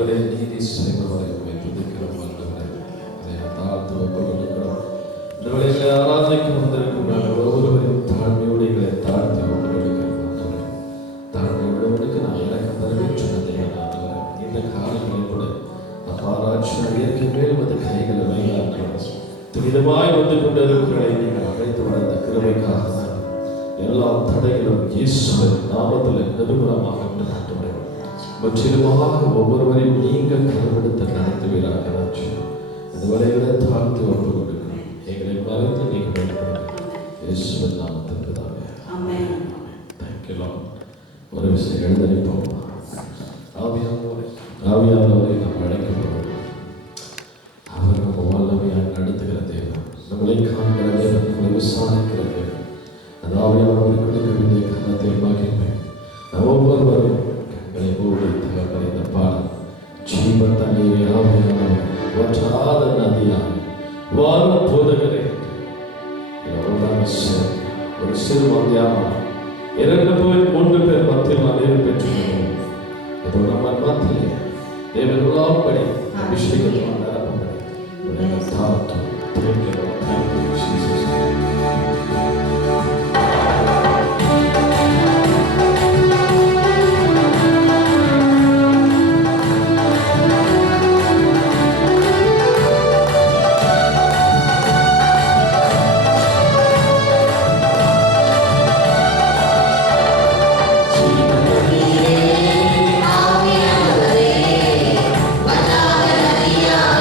ஆண்டவரே நீதி செய்பவரை உம்மை துதிக்கிறோம் ஆண்டவரே. அதை தாழ்த்து ஒப்புக்கொள்கிறோம். இந்த வேளையிலே ஆராதனைக்கு வந்திருக்கும் நாங்கள் ஒவ்வொருவரையும் தாழ்மையோடு எங்களை தாழ்த்தி ஒப்புக்கொள்கிறோம் ஆண்டவரே. தாழ்மையுள்ளவனுக்கு நான் இறக்கம் தருவேன் சொன்னதை ஆண்டவரே. இந்த காலங்களில் கூட அப்பாராட்சி இயற்கை மேல் வந்து கைகளை வைக்கிறார்கள். துரிதமாய் வந்து கொண்டிருக்கிறதை நீங்கள் அழைத்து வளர்ந்த கிருபைக்காக எல்லா தடைகளும் இயேசுவின் நாமத்தில் நிரூபணமாக ஆண்டவரே. முற்றிலுமாக ஒவ்வொருவரையும் நீங்கள் கருவெடுத்து நடத்துவீராக. இந்த வரையில தாழ்த்து ஒப்பு கொடுக்கிறோம். எங்களை மறைத்து நீங்கள் வெளிப்படுங்க. இயேசுவின் நாமத்தில் பிதாவே. ஆமென். Thank you Lord. ஒரு விஷயம் எழுதறிப்போம். ஆவியானவரை நாம் அழைக்கிறோம். அவர் நம்ம வல்லமையாக நடத்துகிற தேவன், நம்மளை காண்கிற தேவன், நம்மளை விசாரிக்கிற தேவன். அந்த ஆவியானவரை கொடுக்க வேண்டிய கனத்தை மகிமை ஒவ்வொருவரும் கண்களை மூடி தகப்பனை இந்த பாடம் ஜீவ தண்ணீரை ஆவியானவர் வற்றாத நதியாக வாழும் போதகரை ஒரு சிறு மத்தியானம் 2 பேர் மத்தியில் அநேகம் பெற்றுள்ளோம். இதோ நம்ம மத்தியிலே தேவன் உள்ளபடி அபிஷேகத்தால் நிரப்பப்படி தாழ்த்தும். Thank you, Jesus. ஆவியானவரே வல்லாத நதியாய்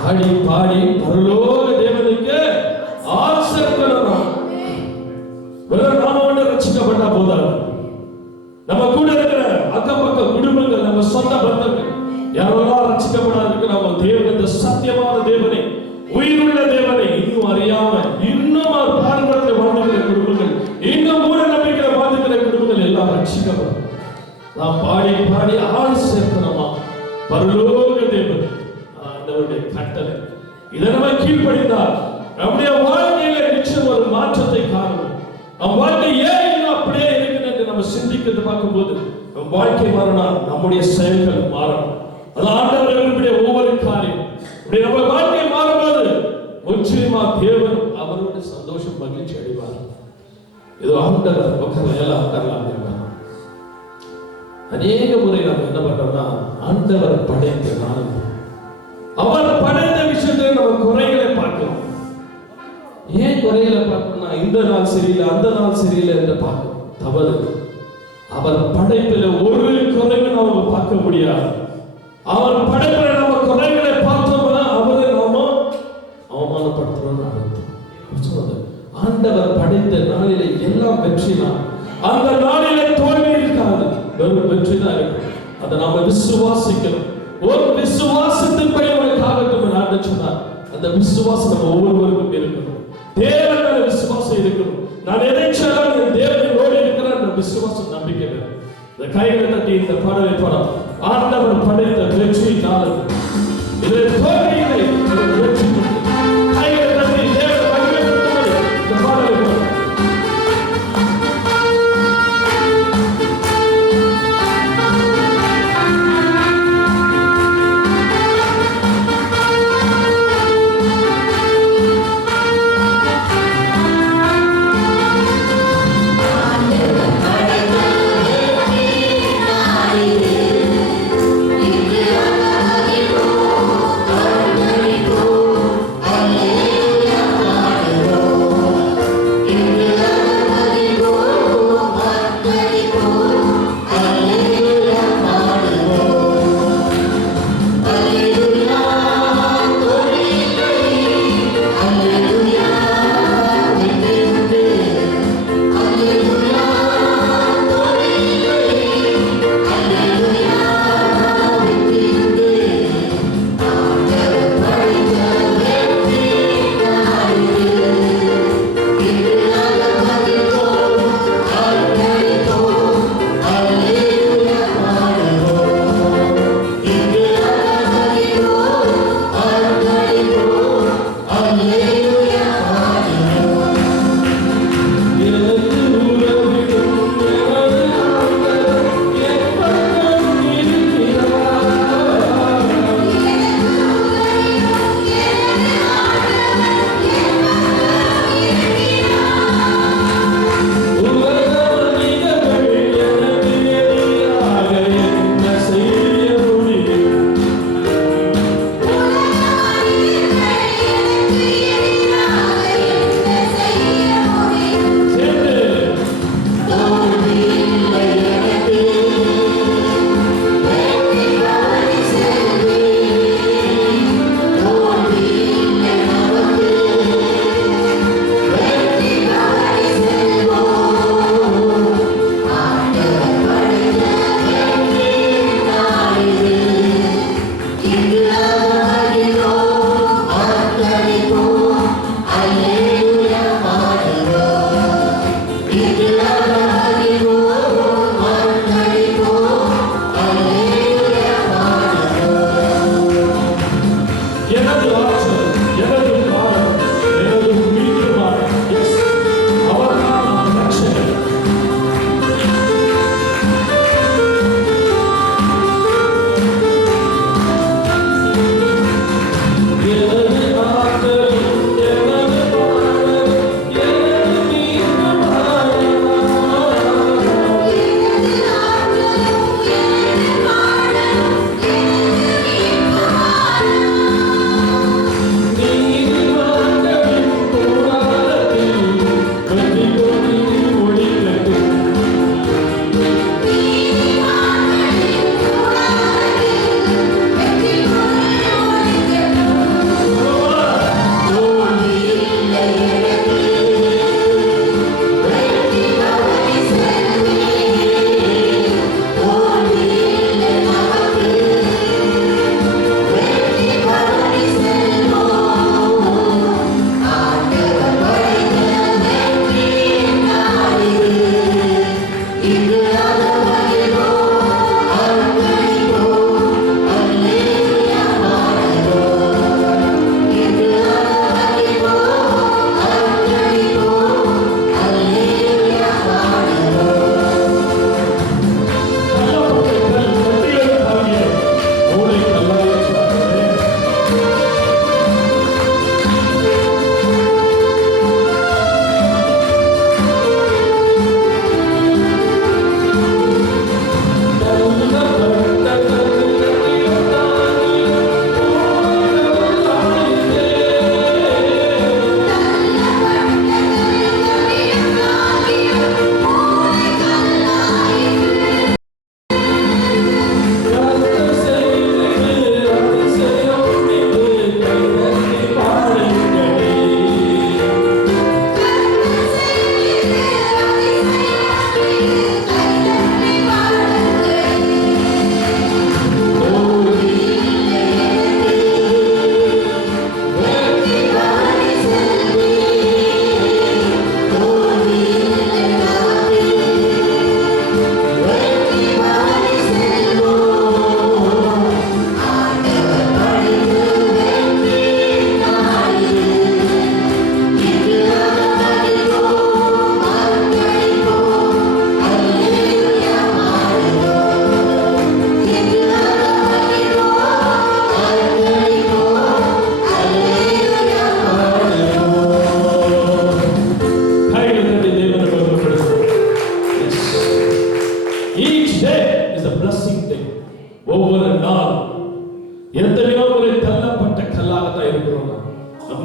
ஆடி பாடி பரலோக தேவனுக்கு ஆசீர்வாதம். வெறும் நாம மட்டும் ரட்சிக்கப்பட்டா போதாது. நம்ம கூட இருக்கிற அக்கம் பக்கம் குடும்பங்கள், நம்ம சொந்த பந்தங்கள் யாரெல்லாம் ரட்சிக்கப்படாது நம்ம தேவன், இந்த சத்தியமான தேவனை, உயிருள்ள தேவனை இன்னும் அறியாம இன்னும் பாரம்பரிய வாழ்ந்துகிற குடும்பங்கள், இன்னும் மூட நம்பிக்கை வாழ்ந்துகிற குடும்பங்கள் எல்லாம் ரட்சிக்கப்படும். நாம் பாடி பாடி ஆள் சேர்க்கணுமா? பரலோக தேவன் ஆண்டவருடைய கட்டளை இதை நம்ம கீழ்ப்படிந்தால் நம்முடைய வாழ்க்கையில நிச்சயம் ஒரு மாற்றத்தை காணும். நம் வாழ்க்கை ஏன் இன்னும் அப்படியே இருக்குது என்று நம்ம சிந்திக்கிறது பார்க்கும்போது நம் வாழ்க்கை மாறணும், நம்முடைய செயல்கள் மாறணும். அது ஆண்டவர்களுடைய ஒவ்வொரு காரியம் நம்ம வாழ்க்கை மாறும்போது நிச்சயமா தேவன் அவரோட சந்தோஷம் மகிழ்ச்சி அடைவார். இது ஆண்டவர் பக்கம் எல்லாம் ஆண்டலாம். அநேக முறை நம்ம என்ன பண்றோம்னா ஆண்டவர் படைத்த நாள், அவர் படைத்த விஷயத்தை நம்ம குறைகளை பார்க்கிறோம். ஏன் குறைகளை பார்க்கணும்னா இந்த நாள் சரியில்லை, அந்த நாள் சரியில்லை என்று பார்க்கணும். தவறு. அவர் படைப்பில் ஒரு குறைவை நாம பார்க்க முடியாது. அவர் படைப்பில் நம்ம குறைகளை பார்த்தோம்னா அவரை நாம அவமானப்படுத்துறோம்னு அர்த்தம். ஆண்டவர் படைத்த நாளிலே எல்லாம் வெற்றி தான். அந்த நாளிலே தோல்வி இருக்காது, வெறும் வெற்றி தான் இருக்கும். அதை நாம விசுவாசிக்கணும். ஒரு விசுவாசத்தின் படி உங்களுக்கு ஆகட்டும் ஆண்டு சொன்னார். அந்த விசுவாசம் நம்ம ஒவ்வொருவருக்கும் இருக்கணும். தேவன் மேல விசுவாசம் இருக்கணும். நான் எதை சொன்னாலும் தேவனோடு இருக்கிற அந்த விசுவாசம் நம்பிக்கை வேணும். இந்த கைகளை தட்டி இந்த பாடலை பாடம் ஆண்டவர் படைத்த வெற்றி நாள் இதை தோல்வியில்லை வெற்றி. கைகளை தட்டி தேவன் மகிமைப்படுத்துங்கள். இந்த பாடலை பாடம்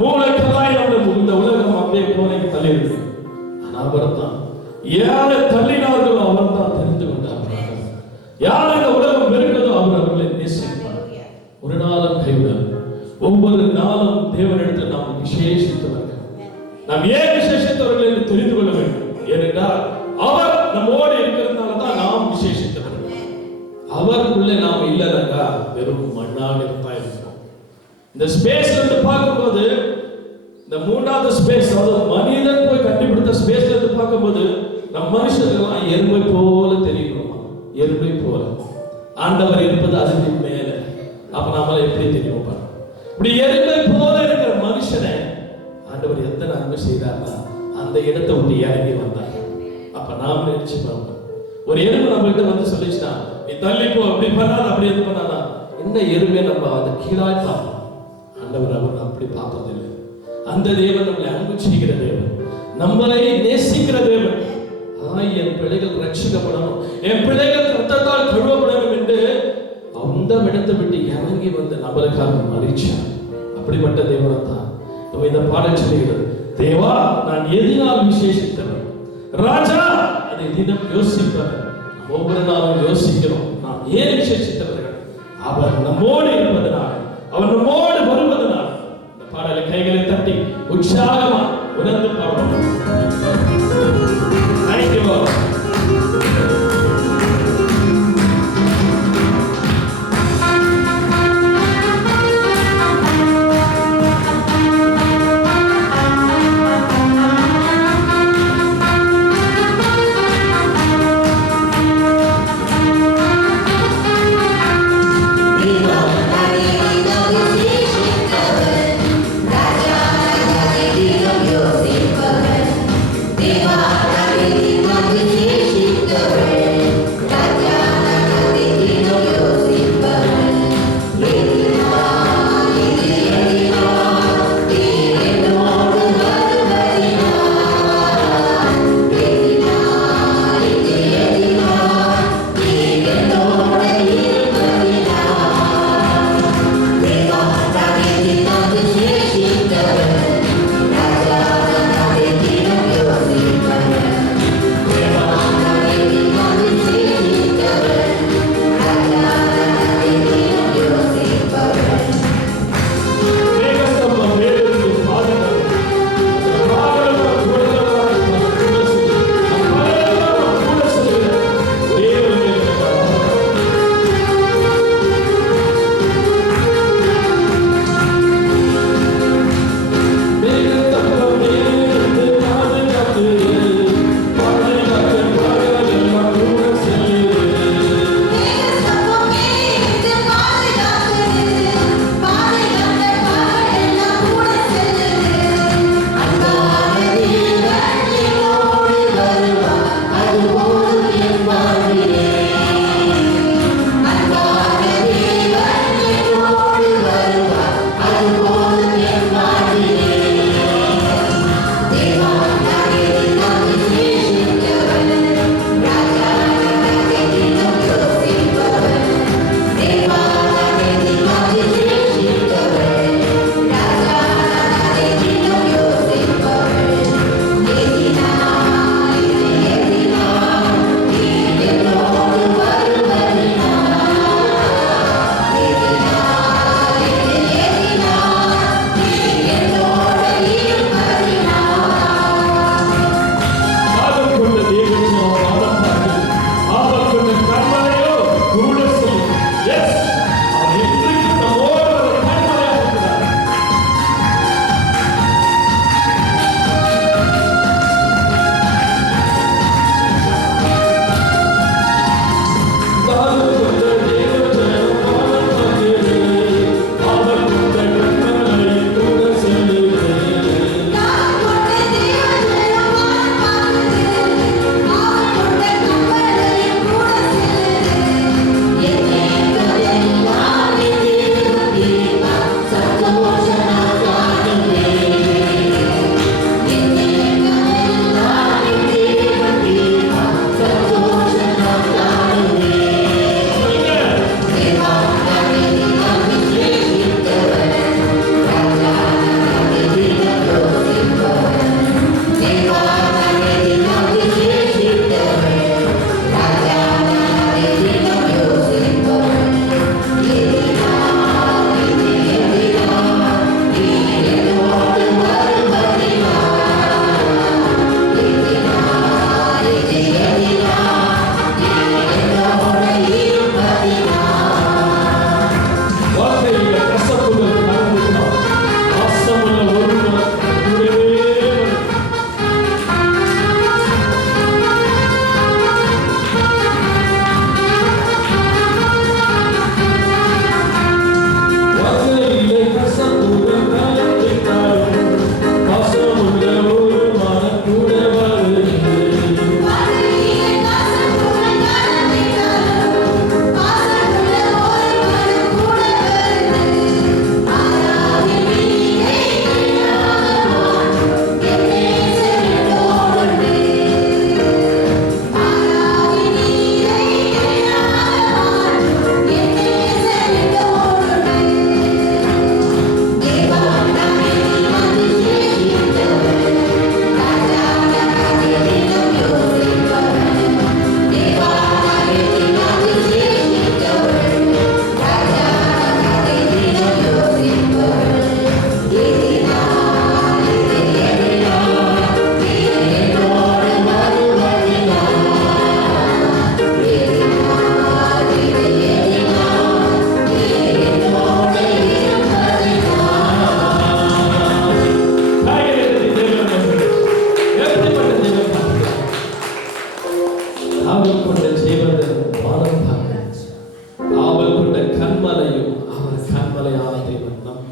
மூளைக்கலாய் நம்ம இந்த உலகம் அப்படியே கோலைக்கு தள்ளி இருக்கு. ஆனா அவர் தான் யாரை தள்ளினார்களோ அவர் தான் தெரிந்து கொண்டார். யாரை இந்த உலகம் வெறுக்கிறதோ அவர் அவர்களை நேசிப்பார். ஒரு நாளும் கைவிடார். ஒவ்வொரு நாளும் தேவனிடத்தில் நாம் விசேஷித்தவர்கள். நாம் ஏன் விசேஷித்தவர்கள் என்று தெரிந்து கொள்ள வேண்டும். ஏனென்றால் அவர் நம்மோடு இருக்கிறதுனால தான் நாம் விசேஷித்தவர்கள். அவருக்குள்ளே நாம் இல்லைனாக்கா வெறும் மண்ணாக தான் இருக்கிறோம். இந்த ஸ்பேஸ்ல இருந்து பார்க்கும்போது, இந்த மூன்றாவது ஸ்பேஸ், அதாவது மனிதன் போய் கண்டுபிடித்த ஸ்பேஸ்ல இருந்து பார்க்கும்போது நம் மனுஷர்கள்லாம் எறும்பை போல தெரியும். எறும்பை போல ஆண்டவர் இருப்பது அதுக்கு மேல. அப்ப நம்மள எப்படி தெரியும் பாருங்க. இப்படி எறும்பை போல இருக்கிற மனுஷனை ஆண்டவர் எத்தனை அன்பு செய்தார்னா அந்த இடத்தை விட்டு இறங்கி வந்தார். அப்ப நாம நினைச்சு பார்ப்போம், ஒரு எறும்பு நம்ம கிட்ட வந்து சொல்லிச்சுன்னா நீ தள்ளிப்போ, அப்படி பண்ணாத, அப்படி எது பண்ணாதா, என்ன எறும்பே நம்ம அந்த கீழாய் பார்ப்போம். ஆண்டவர் அவர் அப்படி பார்ப்பதில்லை. அந்த தேவன் நம்மளை அன்பு செய்கிற தேவன், நம்மளை நேசிக்கிற தேவன். என் பிள்ளைகள் ரட்சிக்கப்படணும், என் பிள்ளைகள் ரத்தத்தால் கழுவப்படணும் என்று அந்த இடத்தை விட்டு இறங்கி வந்து நம்மளுக்காக மறிச்சார். அப்படிப்பட்ட தேவனை தான் இந்த பாடல் சொல்லுகிறது. தேவா, நான் எதினால் விசேஷித்தவன், ராஜா அதை தினம் யோசிப்பவன். ஒவ்வொரு நாளும் யோசிக்கிறோம், நாம் ஏன் விசேஷித்தவர்கள்? அவர் நம்மோடு இருப்பதனால், அவர் நம்மோடு வருவதனால். இந்த பாடலை கைகளை தட்டி உற்சாகமா உணர்ந்து பாடுவோம். Thank you, Lord.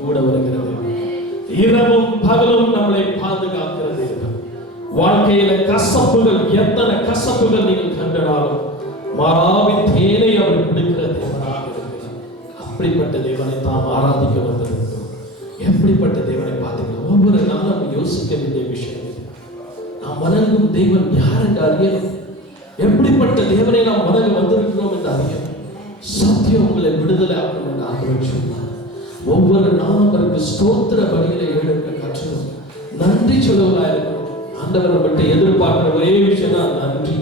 கூட வருகிறது. இரவும் பகலும் நம்மளை பாதுகாக்கிறது. வாழ்க்கையில கசப்புகள், எத்தனை கசப்புகள் நீங்கள் கண்டாலும் மாறாவின் தேனை அவர் கொடுக்கிற தேவனாக இருக்கிறார். அப்படிப்பட்ட தேவனை தாம் ஆராதிக்க வந்திருக்கிறோம். எப்படிப்பட்ட தேவனை பார்த்தீங்கன்னா ஒவ்வொரு நாளும் யோசிக்க வேண்டிய விஷயம். நாம் வணங்கும் தெய்வம் யார் என்று அறியணும். எப்படிப்பட்ட தேவனை நாம் வணங்க வந்திருக்கிறோம் என்று அறியணும். சத்தியம் உங்களை விடுதலை ஆகும் என்று ஆண்டவர் சொன்னார். ஒவ்வொரு நாளும் அவருக்கு ஸ்தோத்திர பலிகளை எடுக்க கற்றணும். நன்றி சொல்லுவதா இருக்கணும். ஆண்டவரை பற்றி எதிர்பார்க்கிற ஒரே விஷயம் தான் நன்றி.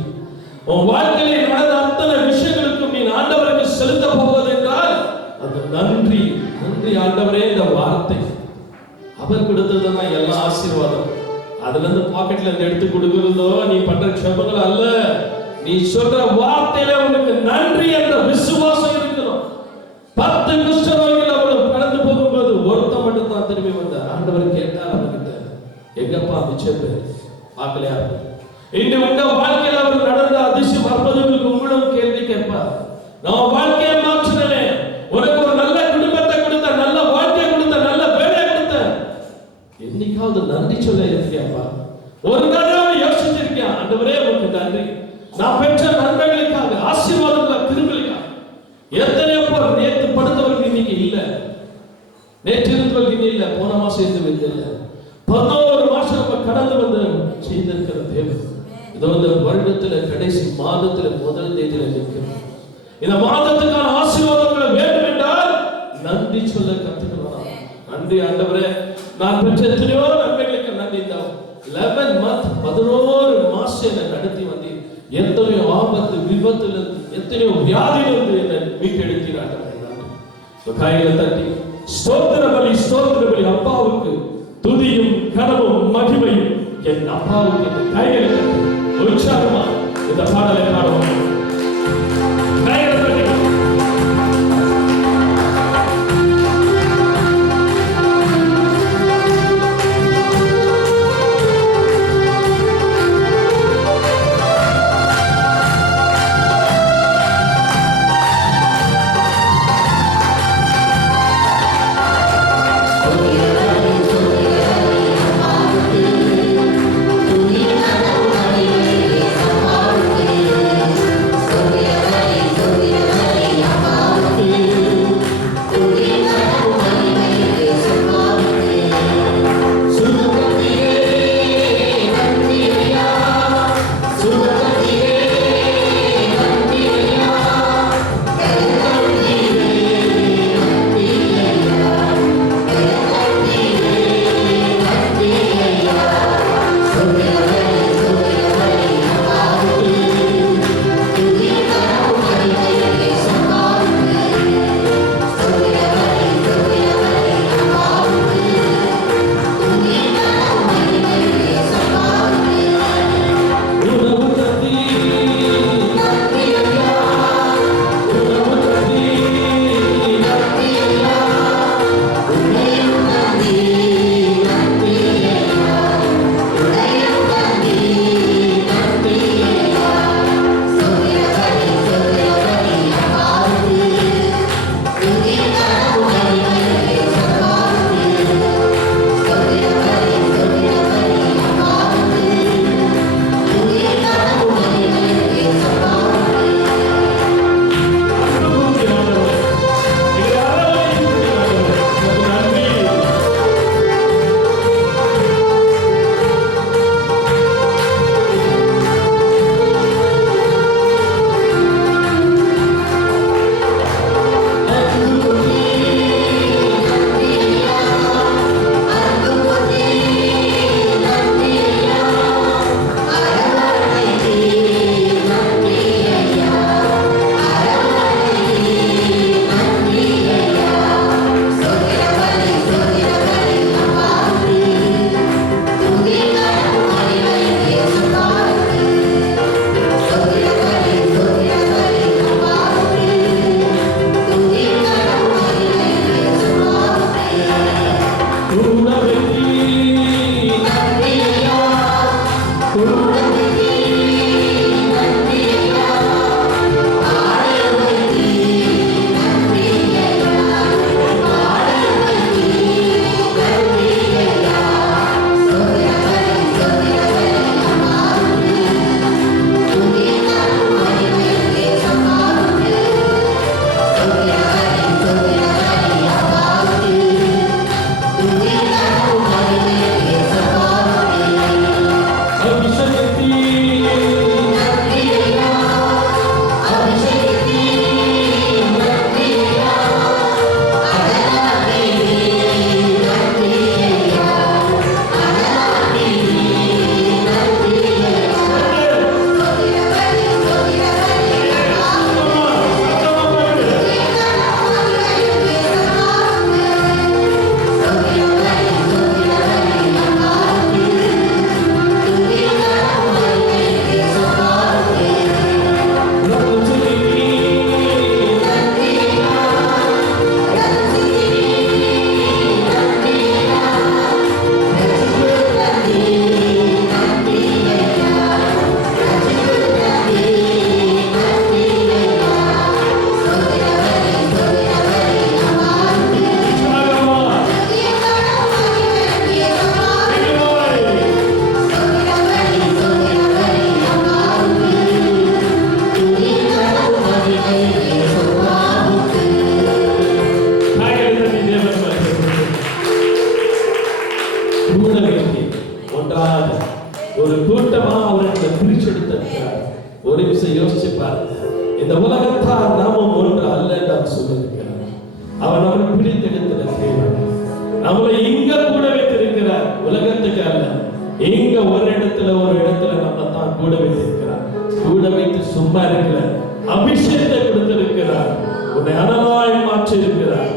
உன் வாழ்க்கையில நடந்த அத்தனை விஷயங்களுக்கும் நீ ஆண்டவருக்கு செலுத்த போவது என்றால் அது நன்றி. நன்றி ஆண்டவரே. இந்த வார்த்தை அவர் கொடுத்ததுதான் எல்லா ஆசீர்வாதம். அதுல இருந்து பாக்கெட்ல இருந்து எடுத்து கொடுக்கிறதோ நீ பண்ற க்ஷமங்கள் அல்ல. நீ சொல்ற வார்த்தையில உனக்கு நன்றி என்ற விசுவாசம் இருக்கணும். 10 குஷ்டரோகிகள் அவர்கள் கடந்து போகும்போது ஒருத்த மட்டும் தான் திரும்பி வந்தார். ஆண்டவர் கேட்டார் அவர்கிட்ட, எங்கப்பா மிச்சம் பேர் பார்க்கலையா? இன்று உங்க வாழ்க்கையில் அவர் நடந்த அதிசயம் அற்புதங்களுக்கு உங்களும் கேள்வி கேட்பார். நான் வாழ்க்கையை மாற்றினேன், உனக்கு ஒரு நல்ல குடும்பத்தை கொடுத்த, நல்ல வாழ்க்கை கொடுத்த, நல்ல வேலை கொடுத்த, என்னைக்காவது நன்றி சொல்ல இருக்கியாப்பா? ஒரு நாளாவது யோசிச்சிருக்கியா? ஆண்டவரே உனக்கு நன்றி, நான் பெற்ற நன்மைகளுக்காக, ஆசீர்வாதங்களுக்காக, கிருபைகளுக்காக. எத்தனையோ பேர் நேற்று படுத்தவர்கள் இன்னைக்கு இல்ல, நேற்று இருந்தவர்கள் இல்ல, போன மாசம் இருந்து இல்ல, 11 மாசம் நம்ம கடந்து வந்து செய்திருக்கிற தேவன் இதோ இந்த வருடத்துல கடைசி மாதத்துல முதல் தேதியில நிற்கிறோம். இந்த மாதத்துக்கான ஆசீர்வாதங்களை வேண்டும் என்றால் நன்றி சொல்ல கத்துக்கலாம். நன்றி ஆண்டவரே, நான் பெற்ற எத்தனையோ நன்மைகளுக்கு நன்றி. 11 month 11 மாசம் என்னை நடத்தி வந்து எத்தனையோ ஆபத்து விபத்துல இருந்து, எத்தனையோ வியாதியிலிருந்து என்னை மீட்டெடுக்கிறார். கையில தட்டி ஸ்தோத்திர பலி அப்பாவுக்கு துதியும் கனமும் மகிமையும் என் அப்பாவுக்கு. கையில தட்டி உற்சாகமா இந்த பாடலை பாடுவோம். கையில தட்டி பாருங்க. இந்த உலகத்தார் நாமும் ஒன்று அல்ல என்று சொல்லியிருக்கிறார். அவர் நம்மை பிடித்தெடுத்த தேவன். நம்மளை இங்க கூட வைத்திருக்கிறார், உலகத்துக்கு அல்ல. இங்க ஒரு இடத்துல நம்ம தான் கூட வைத்திருக்கிறார். கூட வைத்து சும்மா இருக்கிறார், அபிஷேகத்தை கொடுத்திருக்கிறார், உன்னை அனலாய் மாற்றி இருக்கிறார்.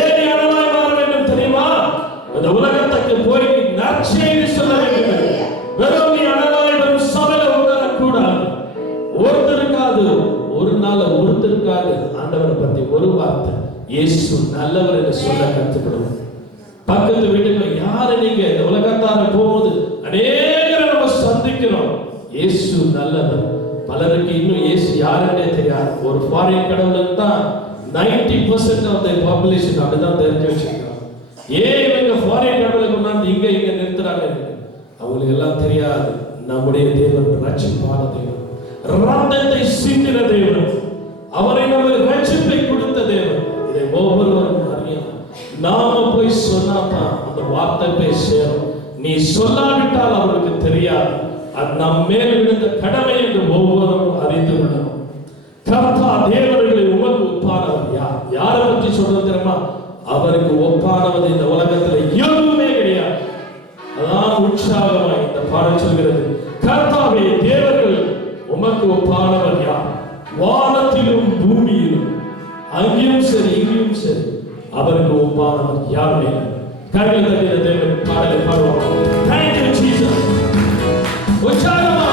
ஏன் அனலாய் மாற வேண்டும் தெரியுமா? இந்த உலகத்துக்கு போய் நற்செய்தி சொல்ல வேண்டும். வெறும் நீ அனலாய் வரும் சபையில உட்காரக்கூடாது. ஒருத்தருக்காது, ஒரு நாள் ஒருத்தருக்காது ஆண்டவரை பத்தி ஒரு வார்த்தை இயேசு நல்லவர் என்று சொல்ல கற்றுக்கணும். பக்கத்து வீட்டுக்கு யாரு நீங்க இந்த உலகத்தார போகும்போது அநேகரை நம்ம சந்திக்கிறோம். இயேசு நல்லவர். பலருக்கு இன்னும் இயேசு யாருன்னே தெரியாது. ஒரு ஃபாரின் கடவுளுக்கு தான் 90% ஆஃப் தி பாப்புலேஷன் அப்படிதான் தெரிஞ்சு வச்சிருக்காங்க. ஏன் இவங்க ஃபாரின் கடவுளுக்கு முன்னாடி இங்க நிறுத்துறாங்க? அவங்களுக்கு எல்லாம் தெரியாது. நம்முடைய தேவன் ரட்சிப்பான தேவன், ரத்தத்தை சிந்தின தேவன், அவரை நமக்கு ரட்சிப்பை கொடுத்த தேவன். இதை ஒவ்வொருவரும் அறியணும். நாம போய் சொன்னாதான் அந்த வார்த்தை போய் சேரும். நீ சொல்லாவிட்டால் அவருக்கு தெரியாது. அது நம் மேல் விழுந்த கடமை என்று ஒவ்வொருவரும் அறிந்து கொள்ளணும். கர்த்தா தேவர்களை உமக்கு ஒப்பானவர் யார்? யாரை பற்றி சொல்றது தெரியுமா? அவருக்கு ஒப்பானவது இந்த உலகத்தில் எதுவுமே கிடையாது. அதான் உற்சாகமாய் இந்த பாடல் சொல்கிறது. கர்த்தாவே தேவர்கள் உமக்கு ஒப்பானவர் யார்? வானத்திலும் பூமியிலும் அங்கேயும் சரி இங்கேயும் சரி அவருக்கு ஒப்பானவர் யாருமே. கரங்களை தட்டின தேவன் பாடலை பாடுவோம். Thank you Jesus. உற்சாகமா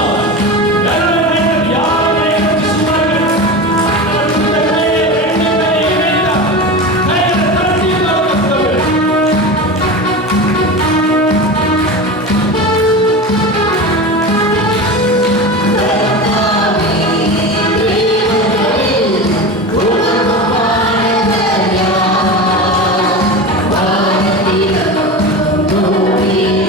Glory.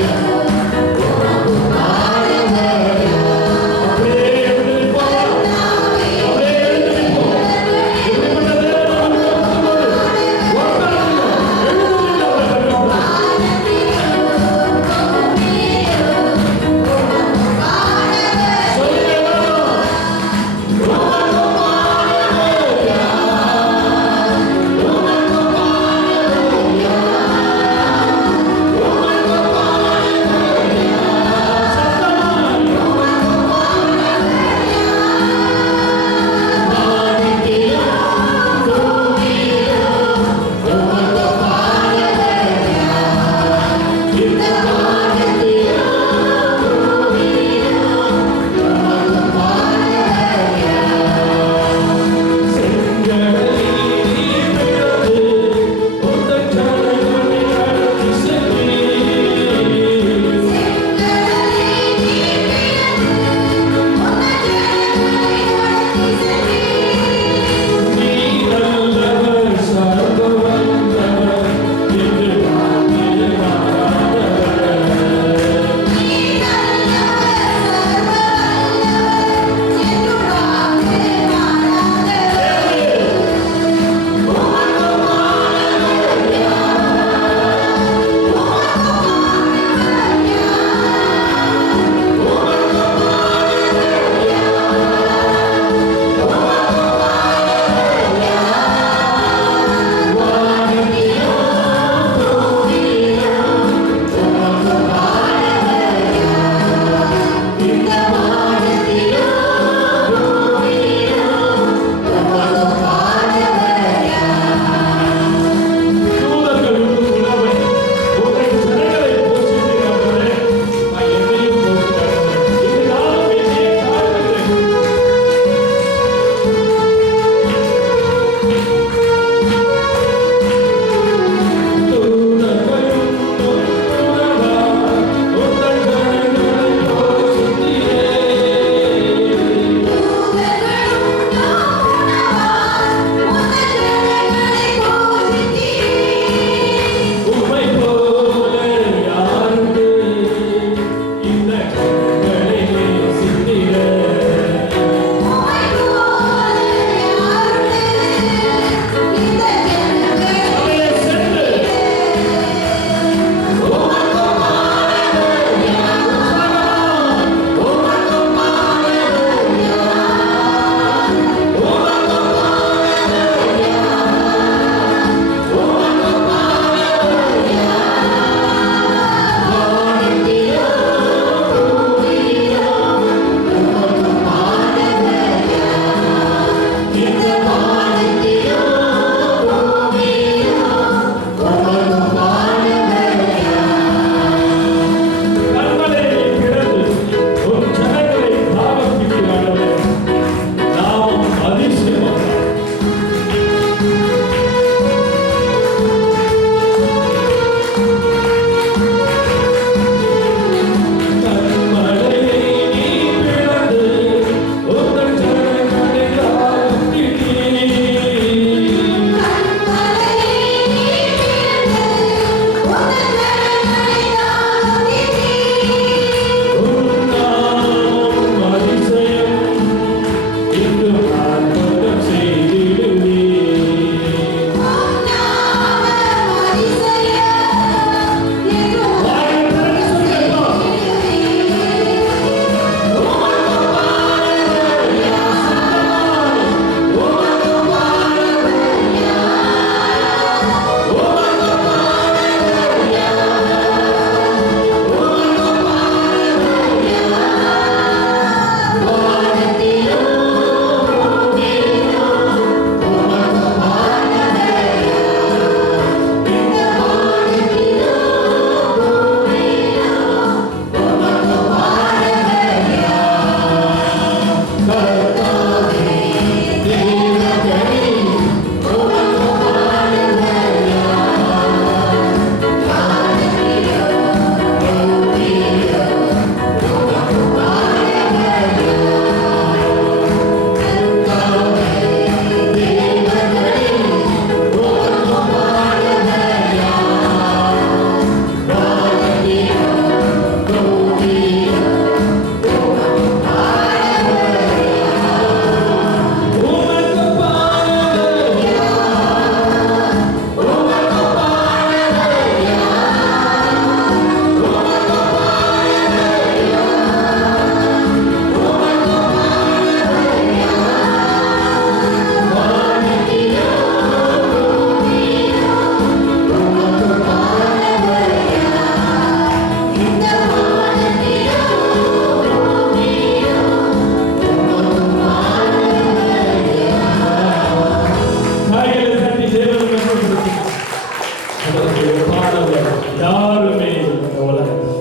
ஆண்டவரே, யாருமே இந்த உலகத்தில்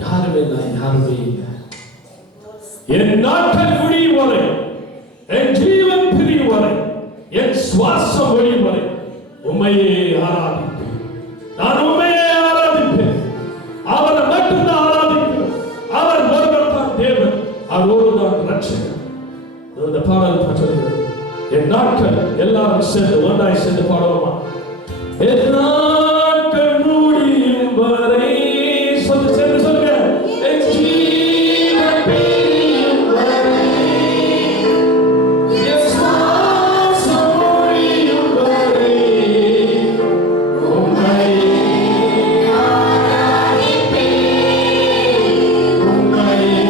யாருமே இல்லை, யாருமே இல்லை. என் நாட்கள் முடியும் வரை, என் ஜீவன் பிரியும் வரை, என் சுவாசம் ஒழியும் வரை உம்மையே ஆராதிப்பேன். நான் உம்மையே ஆராதிப்பேன். அவரை மட்டும்தான் ஆராதிப்பேன். அவர் ஒருவர் தான் தேவன், அவர் ஒருவர் ரட்சகர். இந்த பாடல் சொல்லுகிறது. என் நாட்கள் எல்லாரும் சேர்ந்து ஒன்றாய் சேர்ந்து பாடுவோமா? என் நாட்கள் முடியும் வரை சேர்ந்து சொல்லுங்க. என் ஜீவன் பிரியும் வரை, என் சுவாசம் ஒழியும் வரை உம்மையே ஆராதிப்பேன். உம்மையே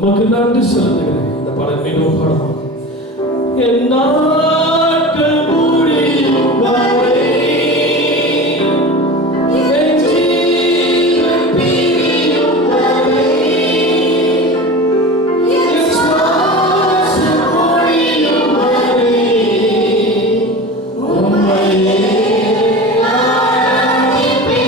உமக்கு நன்றி செலுத்துகிறேன். இந்த பாடல் மீண்டும் பாடலாம். என் நாட்கள் முடியும் வரை என் ஜீவன் பிரியும் வரை என் சுவாசம் ஒழியும் வரை உம்மையே ஆராதிப்பேன்.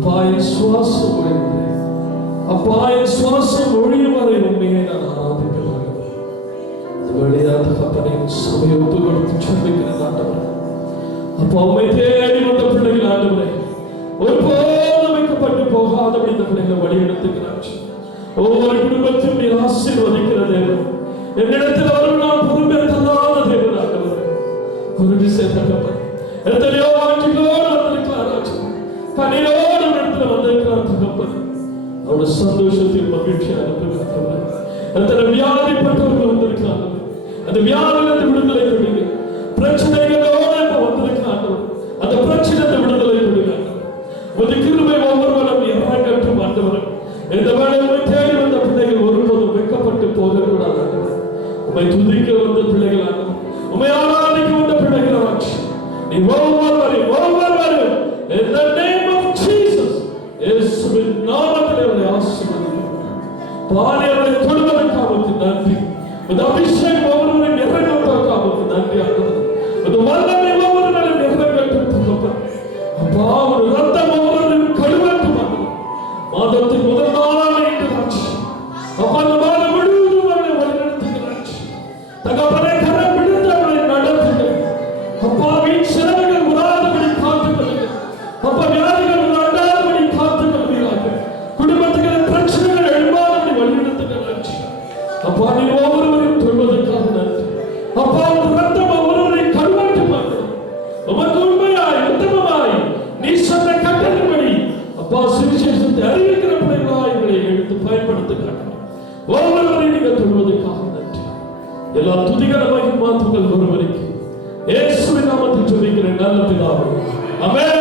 அப்பா என் சுவாசம் ஒழியுமே, அப்பா என் சுவாசம் ஒழியும் வரை உண்மையை நான் ஆராதிக்கிறேன். அது வழியாக தகப்பனை சபையை ஒப்பு கொடுத்து சொல்லிக்கிறேன் ஆண்டவரே. அப்பா உண்மை தேடி வந்த பிள்ளைகள் ஆண்டவரே, ஒருபோதும் வைக்கப்பட்டு போகாதபடி இந்த பிள்ளைகளை வழி எடுத்துக்கிறார். ஒவ்வொரு குடும்பத்தையும் நீர் ஆசீர்வதிக்கிற தேவன். என்னிடத்தில் அவர்கள் நான் பொறுமை தந்தாத தேவன் ஆண்டவரே. ஒரு விஷயம் தகப்பன் எத்தனையோ வாழ்க்கையோடு வந்திருக்கிறார், கண்ணீரோடு இடத்துல வந்திருக்கிறார் தகப்பன். அவருடைய சந்தோஷத்தில் மகிழ்ச்சி அனுப்புகிறார். எத்தனை வியாதிப்பட்டவர்கள் வந்திருக்கிறாங்க, அந்த வியாதியிலிருந்து விடுதலை கொடுங்க. பிரச்சனைகளோடு வந்திருக்கிறாங்க, அந்த பிரச்சனை விடுதலை கொடுங்க. ஒரு கிருபை ஒவ்வொருவரும் இறங்கட்டும் ஆண்டவரே. இந்த வேளையை தேடி வந்த பிள்ளைகள் ஒருபோதும் வெட்கப்பட்டு போகக்கூடாது. உம்மை துதிக்க வந்த பிள்ளைகள் ஆண்டவரே, உம்மை ஆராதிக்க வந்த பிள்ளைகள் ஆட்சி நீ ஒவ்வொருவரையும் in the name of Jesus இயேசுவின் நாமத்திலே அவரை ஆசீர்வதிக்கிறேன். பாரியவரை தொடுவதற்காக நன்றி. இந்த அபிஷேகம் ஒவ்வொருவரையும் இறங்குவதற்காக நன்றி ஆண்டவரே. இந்த வல்லமை ஒவ்வொருவரையும் இறங்கட்டும் தகப்பனே. அப்பா ஒரு ரத்தம் ஒவ்வொருவரையும் கழுவட்டும் ஆண்டவரே. மாதத்தின் முதல் நாளான இன்று ஆட்சி அப்பா அந்த மாதம் முழுவதும் அவரை வழிநடத்துகிறார். தகப்பனை கரம் பிடித்து அவரை நடத்துங்கள். அப்பா வீண் செலவுகள் உராதபடி காத்துக்கொள்ளுங்கள். அப்பா வியாதிகள் உண்டாதபடி காத்துக்கொள்வீராக. குடும்பத்துக்கு பிரச்சனைகள் எழும்பாதபடி வழிநடத்துகிறார். அப்பா நீ ஒவ்வொருவரையும் சொல்வதற்காக நன்றி. அப்பா உன் ரத்தம் ஒவ்வொருவரையும் கழுவட்டுமாக. உமக்கு உண்மையாய் உத்தமமாய் நீ சொன்ன கட்டளைப்படி அப்பா சுவிசேஷத்தை அறிவிக்கிற பிள்ளைகளாய் இவரை எடுத்து பயன்படுத்துகிறார். ஒவ்வொருவரையும் நீங்கள் சொல்வதற்காக நன்றி. எல்லா துதிகளை மகிமாத்துகள் ஒருவருக்கு இயேசுவின் நாமத்தில் ஜெபிக்கிறேன் நல்ல பிதாவே. ஆமென்.